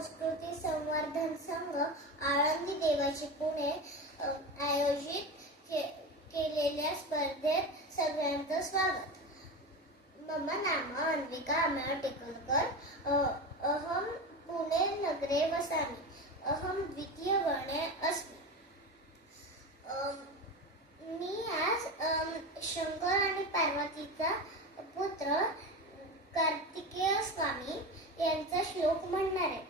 संस्कृती संवर्धन संघ आळंदी देवाची पुणे आयोजित के, केलेल्या स्पर्धेत सगळ्यांचं स्वागत. मम नाम अन्विका अमय टिकलकर अहम पुणे नगरे वसामि. अहम द्वितीय वर्णे अस्मि. मी आज शंकर आणि पार्वतीचा पुत्र कार्तिकेय स्वामी यांचा श्लोक म्हणणार आहे.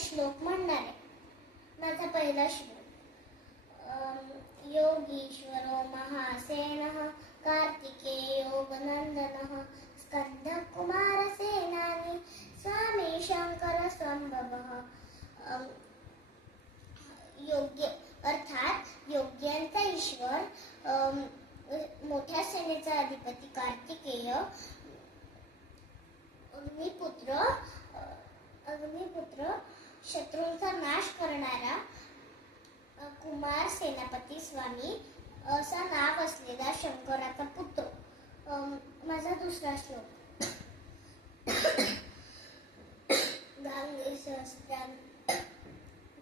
श्लोक म्हणणार आहे. माझा पहिला श्लोक. अम, योगीश्वरो महासेनः कार्तिकेयो कुमार सेनानी स्वामी शंकर संभवः योग्य अर्थात योग्यांचा ईश्वर मोठ्या सेनेचा अधिपती कार्तिकेय अग्निपुत्र अग्निपुत्र शत्रूंचा नाश करणारा कुमार सेनापती स्वामी असा नाव असलेला शंकराचा पुत्र. माझा दुसरा श्लोक. गांगे सहस्राम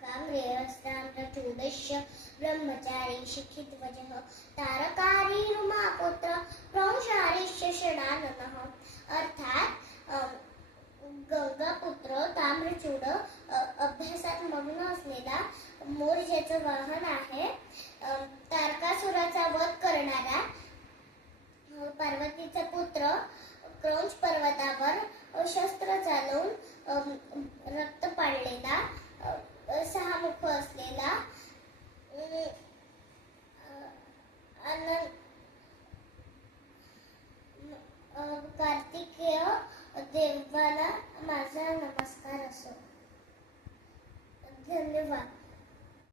गांग्रेयस्ताम्रचूडस्य ब्रह्मचारी शिखिध्वजः तारकारी रुमापुत्र प्रंशारीश्य षडाननः. अर्थात गंगापुत्र ताम्रचूड अभ्यासात मग्न असलेला मोर ज्याचं वाहन आहे. तारकासुराचा वध करणारा पार्वतीचा पुत्र क्रौंच पर्वतावर शस्त्र चालवून रक्त पाडलेला सहा मुख असलेला कार्तिकेय देवाला माझा नमस्कार असो. 那，那会。